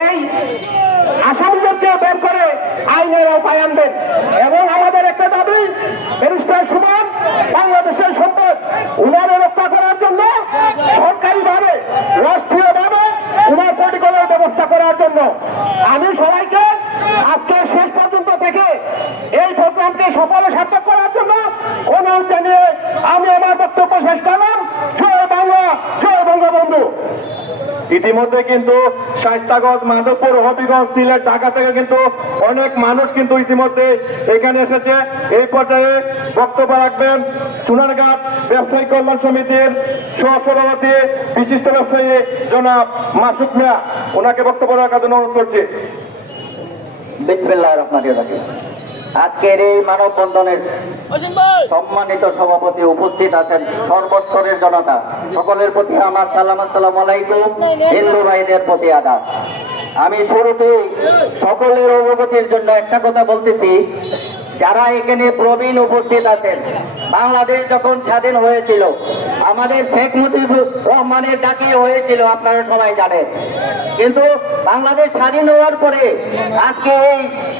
এই আসামিদেরকে বের করে আইনের আওতায় আনবেন। এবং আমাদের একটা দাবি, ব্যারিস্টার সুমন বাংলাদেশের সম্পদ, উনারে রক্ষা করার জন্য সরকারিভাবে রাষ্ট্রীয়ভাবে উনার প্রটোকলের ব্যবস্থা করার জন্য আমি সবাইকে আজকে শেষ পর্যন্ত থেকে এই প্রোগ্রামকে সফল সার্থক করার জন্য অনুরোধ জানিয়ে আমি আমার বক্তব্য শেষ করলাম। জয় বাংলা, জয় বঙ্গবন্ধু। ইতিমধ্যে কিন্তু শায়েস্তাগঞ্জ, মাধবপুর, হবিগঞ্জ, সিলেট, ঢাকা থেকে কিন্তু অনেক মানুষ কিন্তু ইতিমধ্যে এখানে এসেছে। এই পর্যায়ে বক্তব্য রাখবেন সোনারঘাট ব্যবসায়ী কল্যাণ সমিতির সহসভাপতি বিশিষ্ট ব্যবসায়ী জনাব মাসুদ মিয়া। ওনাকে বক্তব্য রাখার জন্য অনুরোধ করছি। বিসমিল্লাহির রহমানির রহিম। আজকের এই মানববন্ধনের সম্মানিত সভাপতি, উপস্থিত আছেন সর্বস্তরের জনতা, সকলের প্রতি আমার সালাম, আসসালামু আলাইকুম। হিন্দু ভাইদের প্রতি আদাব। আমি শুরুতেই সকলের অবগতির জন্য একটা কথা বলতেছি, যারা এখানে প্রবীণ উপস্থিত আছেন, বাংলাদেশ যখন স্বাধীন হয়েছিল আমাদের শেখ মুজিবুর রহমানের ডাকি হয়েছিল, আপনারা সবাই জানেন। কিন্তু বাংলাদেশ স্বাধীন হওয়ার পরে আজকে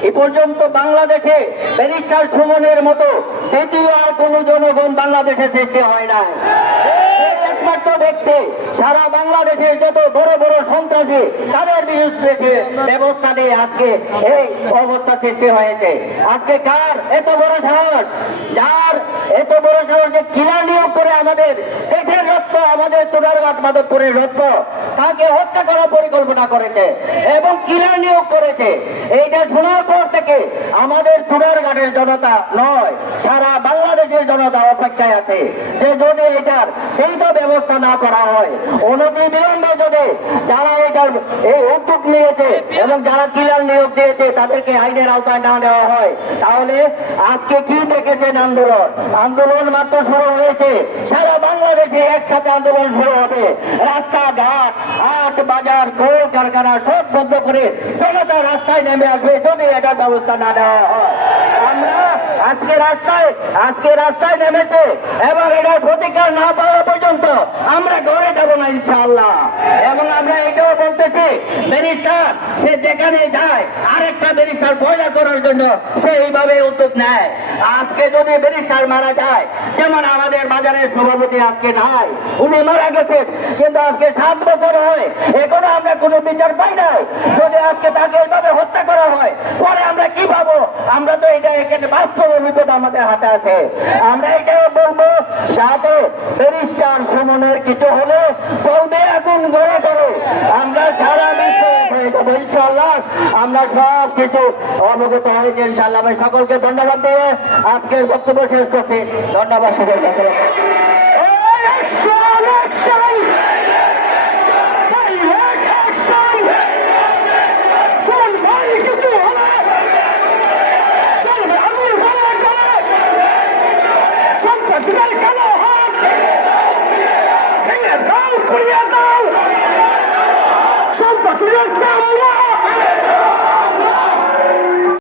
এই পর্যন্ত বাংলাদেশে ব্যারিস্টার সুমনের মতো দ্বিতীয় আর কোন জনগণ বাংলাদেশে সৃষ্টি হয় না। একমাত্র ব্যক্তি সারা বাংলাদেশের যত বড় বড় সন্ত্রাসী তাদের বিরুদ্ধে ব্যবস্থা দিয়ে আজকে এই অবস্থা সৃষ্টি হয়েছে। আজকে কার এত বড় সাহস, যার এত বড় সাহস যে কিলার নিয়োগ করে আমাদের দেশের রক্ত, আমাদের চুনারঘাট মাধবপুরের রক্ত, তাকে হত্যা করার পরিকল্পনা করেছে এবং কিলার নিয়োগ করেছে। এইটা শোনার পর থেকে আমাদের চুনারঘাটের জনতা নয়, সারা বাংলাদেশের জনতা অপেক্ষায় আছে যে যদি এটার এই তো ব্যবস্থা না করা হয়, অনতি বিলম্বে যদি যারা এটার এই উদ্যোগ নিয়েছে এবং যারা কিলার নিয়োগ দিয়েছে তাদেরকে আইনের আওতায় না দেওয়া হয়, তাহলে আজকে কি দেখেছেন আন্দোলন মাত্র শুরু হয়েছে, সারা বাংলাদেশে একসাথে আন্দোলন শুরু হবে। রাস্তাঘাট, হাট বাজার, কল কারখানা সব বন্ধ করে জনতা রাস্তায় নেমে আসবে যদি এটার ব্যবস্থা না নেওয়া হয়। আমরা আজকে রাস্তায় নেমেছে, এবার এটার প্রতিকার না পাওয়া পর্যন্ত আমরা ঘরে যাব না ইনশাআল্লাহ। এবং আমরা এটাও বলতেছি, ব্যারিস্টার সে যেখানে যায় আরেকটা ব্যারিস্টার পয়দা করার জন্য সে এইভাবে উদ্যোগ নেয়। আজকে যদি ব্যারিস্টার মারা যায়, যেমন আমাদের বাজারের সভাপতি আজকে নাই, উনি মারা গেছেন, কিন্তু আজকে 7 বছর হয় এখনো আমরা কোনো বিচার পাই নাই। যদি আজকে তাকে এইভাবে হত্যা করা হয়, পরে আমরা কি পাবো? আমরা তো এটা এখানে বাস্তব অভিজ্ঞতা আমাদের হাতে আছে। আমরা এটাও বলবো, যাতে ব্যারিস্টার সুমনের কিছু হলে চলবে আগুন গড়ে করে আমরা সারা বিশ্বে হয়ে যাবো ইনশাআল্লাহ। আমরা সব কিছু অবগত হয়েছে ইনশাআল্লাহ। আমি সকলকে ধন্যবাদ দিয়ে আজকের বক্তব্য শেষ করছি। ধন্যবাদ সকলকে। সন্ত্রাসীদের কামড়া